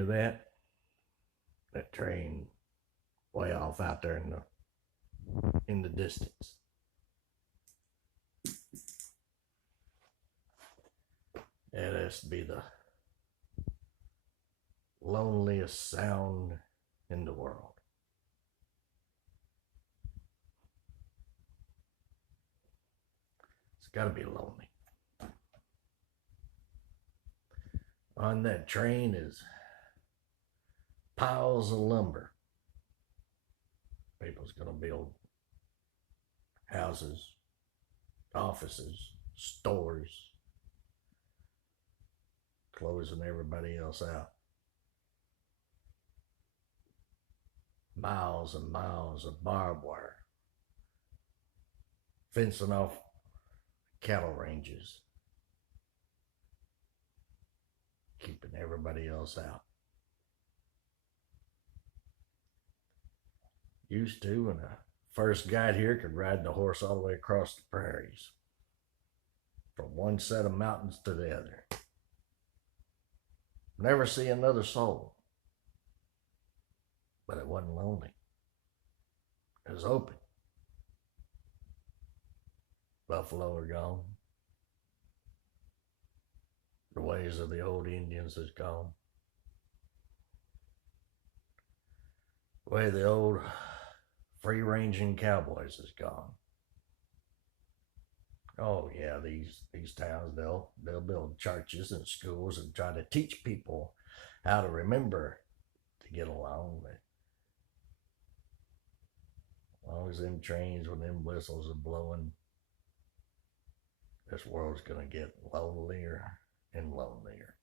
hear that? That train way off out there in the distance. It has to be the loneliest sound in the world. It's got to be lonely. On that train is piles of lumber. People's going to build houses, offices, stores, closing everybody else out. Miles and miles of barbed wire, fencing off cattle ranges, keeping everybody else out. Used to, when I first got here, could ride the horse all the way across the prairies, from one set of mountains to the other. Never see another soul. But it wasn't lonely. It was open. Buffalo are gone. The ways of the old Indians is gone. The way of the old free-ranging cowboys is gone. Oh yeah, these towns, they'll build churches and schools and try to teach people how to remember to get along. But as long as them trains when them whistles are blowing, this world's gonna get lonelier and lonelier.